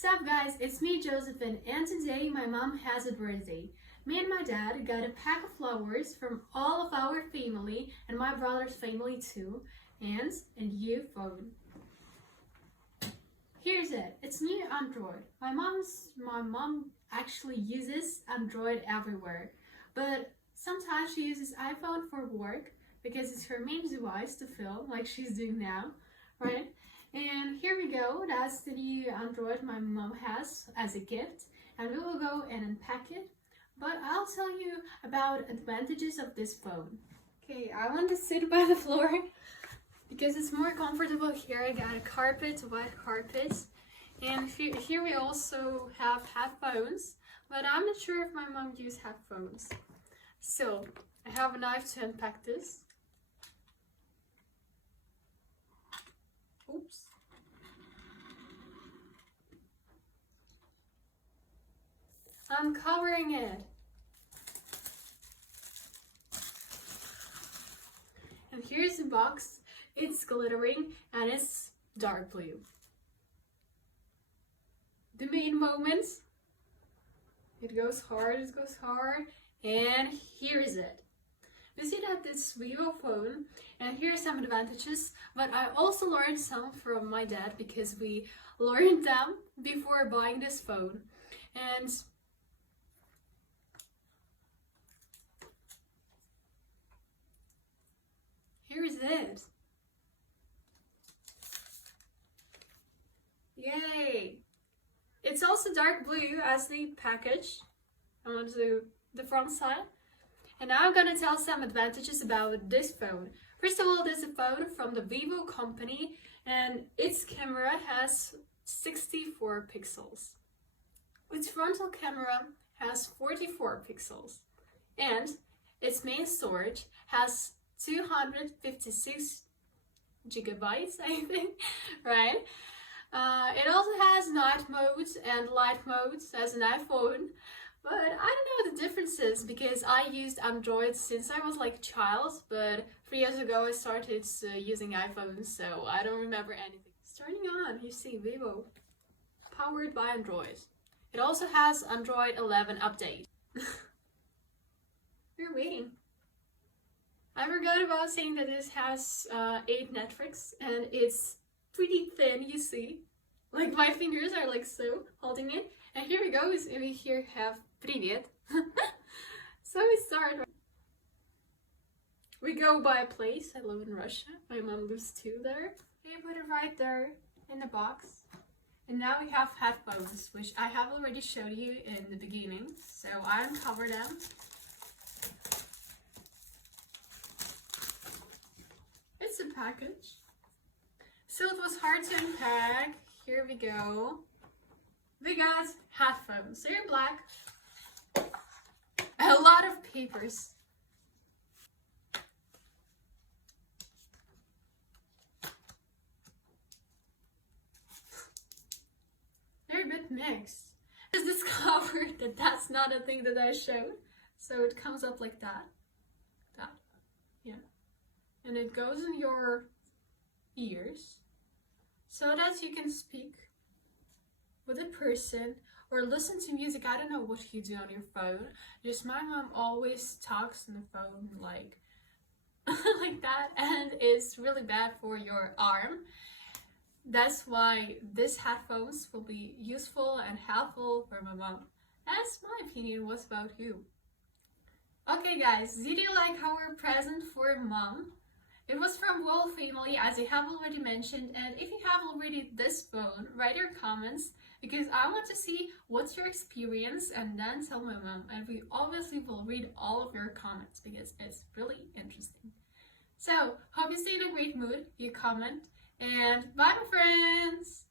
Sup guys, it's me Josephine, and today my mom has a birthday. Me and my dad got a pack of flowers from all of our family and my brother's family too, and a new phone. Here's it. It's new Android. My mom actually uses Android everywhere, but sometimes she uses iPhone for work because it's her main device to film, like she's doing now, right? And here we go. That's the new Android my mom has as a gift, and we will go and unpack it. But I'll tell you about advantages of this phone. Okay, I want to sit by the floor because it's more comfortable here. I got a carpet, white carpet, and here we also have headphones, but I'm not sure if my mom uses headphones. So I have a knife to unpack this. Oops. I'm covering it. And here's the box. It's glittering and it's dark blue. The main moment. It goes hard, and here is it. We see that this Vivo phone, and here are some advantages, but I also learned some from my dad because we learned them before buying this phone. And here is it. Yay! It's also dark blue as the package. I want to do the front side. And now I'm gonna tell some advantages about this phone. First of all, this is a phone from the Vivo company, and its camera has 64 pixels. Its frontal camera has 44 pixels, and its main storage has 256 gigabytes, I think, right? It also has night modes and light modes as an iPhone. But I don't know the differences because I used Android since I was like a child, but 3 years ago I started using iPhones, so I don't remember anything. It's turning on, you see Vivo, powered by Android. It also has Android 11 update. We're waiting. I forgot about saying that this has 8 Netflix and it's pretty thin, you see. Like my fingers are like so holding it. And here we go, we here have Привет. So we start. We go by a place. I live in Russia. My mom lives too there. We put it right there in the box. And now we have headphones, which I have already showed you in the beginning. So I uncover them. It's a package. So it was hard to unpack. Here we go. We got headphones. They're black. A lot of papers. They're a bit mixed. I just discovered that that's not a thing that I showed. So it comes up like that. Yeah. And it goes in your ears so that you can speak with a person or listen to music. I don't know what you do on your phone. Just my mom always talks on the phone like like that, and it's really bad for your arm. That's why these headphones will be useful and helpful for my mom. That's my opinion. What about you? Okay guys, did you like our present for mom? It was from whole family, as I have already mentioned, and if you have already this phone, write your comments because I want to see what's your experience and then tell my mom, and we obviously will read all of your comments because it's really interesting. So, hope you stay in a great mood, you comment, and bye my friends!